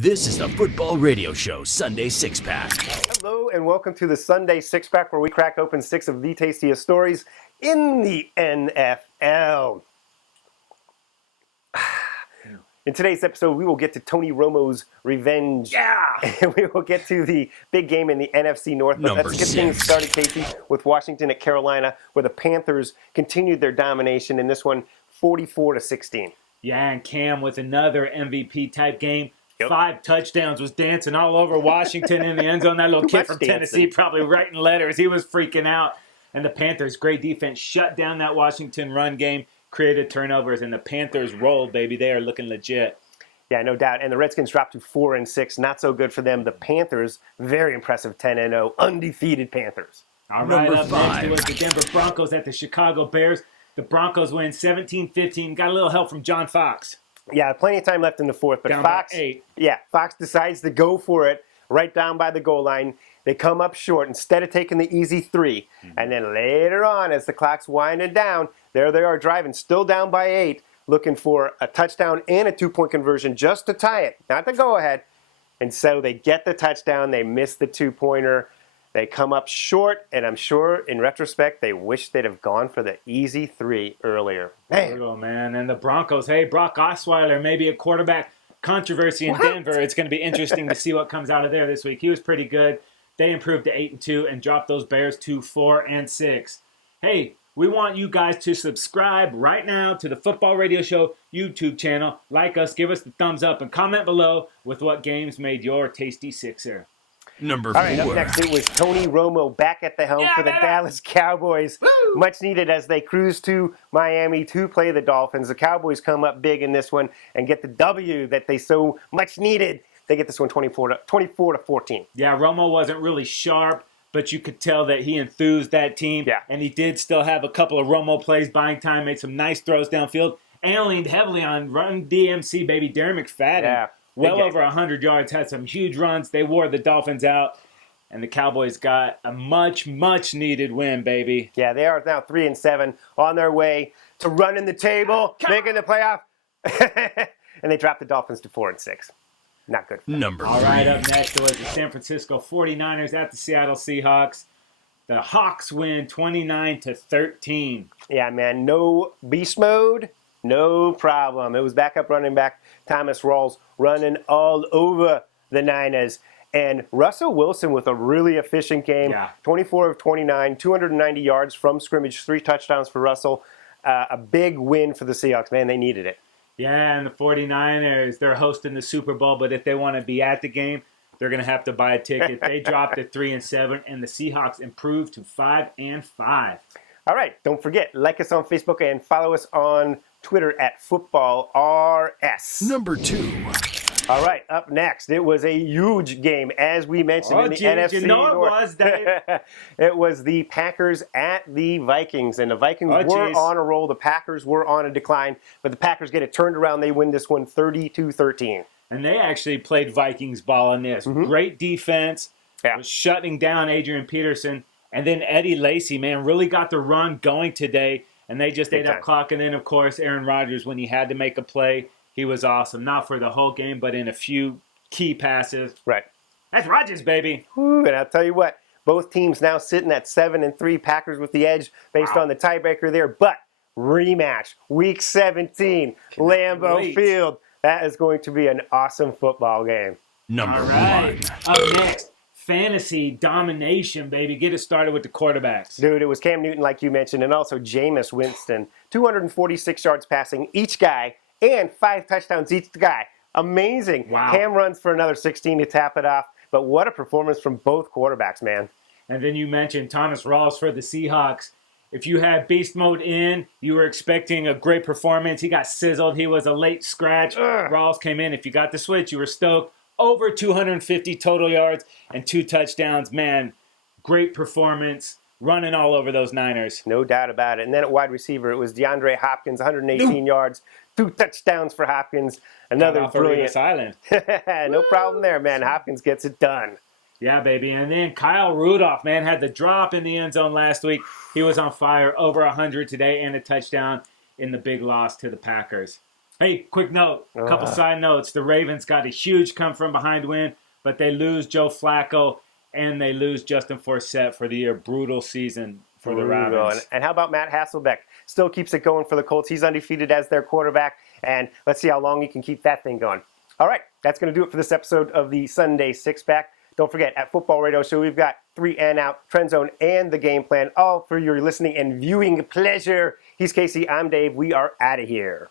This is the Football Radio Show Sunday Six Pack. Hello and welcome to the Sunday Six Pack, where we crack open six of the tastiest stories in the NFL. In today's episode, we will get to Tony Romo's revenge. Yeah! And we will get to the big game in the NFC North. But let's get things started, Casey, with Washington at Carolina, where the Panthers continued their domination in this one, 44-16. Yeah, and Cam with another MVP-type game. Yep. 5 touchdowns, was dancing all over Washington in the end zone. That little kid from Tennessee probably writing letters. He was freaking out. And the Panthers, great defense, shut down that Washington run game, created turnovers, and the Panthers rolled, baby. They are looking legit. Yeah, no doubt. And the Redskins dropped to 4-6. Not so good for them. The Panthers, very impressive, 10-0, undefeated Panthers. All right, up next was the Denver Broncos at the Chicago Bears. The Broncos win 17-15. Got a little help from John Fox. Yeah, plenty of time left in the fourth, but Down Fox, by 8. Yeah, Fox decides to go for it right down by the goal line. They come up short instead of taking the easy 3. And then later on, as the clock's winding down, there they are driving, still down by 8, looking for a touchdown and a 2-point conversion just to tie it, not to go ahead. And so they get the touchdown, they miss the 2-pointer. They come up short, and I'm sure in retrospect they wish they'd have gone for the easy 3 earlier. Man. And the Broncos, hey, Brock Osweiler, maybe a quarterback controversy in Denver. It's going to be interesting to see what comes out of there this week. He was pretty good. They improved to 8-2 and dropped those Bears to 4-6. Hey, we want you guys to subscribe right now to the Football Radio Show YouTube channel. Like us, give us the thumbs up, and comment below with what games made your tasty sixer. Number 4. All right, up next it was Tony Romo back at the helm for the Dallas Cowboys. Woo! Much needed as they cruise to Miami to play the Dolphins. The Cowboys come up big in this one and get the W that they so much needed. They get this one 24-14. Yeah, Romo wasn't really sharp, but you could tell that he enthused that team. Yeah. And he did still have a couple of Romo plays, buying time, made some nice throws downfield, and leaned heavily on run DMC, baby. Darren McFadden. Yeah. Well over 100 yards, had some huge runs. They wore the Dolphins out, and the Cowboys got a much, much needed win, baby. Yeah, they are now 3-7 on their way to running the table, making the playoff. And they dropped the Dolphins to 4-6. Not good. Number 3. All right, up next was the San Francisco 49ers at the Seattle Seahawks. The Hawks win 29-13. Yeah, man, no beast mode. No problem. It was backup running back Thomas Rawls running all over the Niners. And Russell Wilson with a really efficient game. Yeah. 24 of 29, 290 yards from scrimmage, 3 touchdowns for Russell. A big win for the Seahawks. Man, they needed it. Yeah, and the 49ers, they're hosting the Super Bowl, but if they want to be at the game, they're going to have to buy a ticket. They dropped to 3-7, and the Seahawks improved to 5-5. All right, don't forget, like us on Facebook and follow us on Twitter at FootballRS. Number 2. All right, up next, it was a huge game, as we mentioned in the NFC North. It was, Dave. It was the Packers at the Vikings, and the Vikings were on a roll. The Packers were on a decline, but the Packers get it turned around. They win this one 32-13. And they actually played Vikings ball in this. Great defense. Yeah. Was shutting down Adrian Peterson. And then Eddie Lacy, man, really got the run going today. And they just ate up clock. And then, of course, Aaron Rodgers, when he had to make a play, he was awesome. Not for the whole game, but in a few key passes. Right. That's Rodgers, baby. Woo, and I'll tell you what, both teams now sitting at 7-3, Packers with the edge based on the tiebreaker there. But rematch, Week 17, Lambeau Field. That is going to be an awesome football game. Number 1. Up next, fantasy domination, baby. Get it started with the quarterbacks. Dude, it was Cam Newton, like you mentioned, and also Jameis Winston. 246 yards passing each guy, and 5 touchdowns each guy. Amazing. Wow. Cam runs for another 16 to tap it off. But what a performance from both quarterbacks, man. And then you mentioned Thomas Rawls for the Seahawks. If you had beast mode in, you were expecting a great performance. He got sizzled. He was a late scratch. Rawls came in. If you got the switch, you were stoked. Over 250 total yards and 2 touchdowns. Man, great performance. Running all over those Niners. No doubt about it. And then at wide receiver, it was DeAndre Hopkins, 118 yards, 2 touchdowns for Hopkins. Another brilliant. Island. No problem there, man. Hopkins gets it done. Yeah, baby. And then Kyle Rudolph, man, had the drop in the end zone last week. He was on fire, over 100 today, and a touchdown in the big loss to the Packers. Hey, quick note, a couple side notes. The Ravens got a huge come-from-behind win, but they lose Joe Flacco, and they lose Justin Forsett for the year. Brutal season for the Ravens. And how about Matt Hasselbeck? Still keeps it going for the Colts. He's undefeated as their quarterback, and let's see how long he can keep that thing going. All right, that's going to do it for this episode of the Sunday Six Pack. Don't forget, at Football Radio Show, we've got 3 and Out, Trend Zone, and the Game Plan, all for your listening and viewing pleasure. He's Casey, I'm Dave. We are out of here.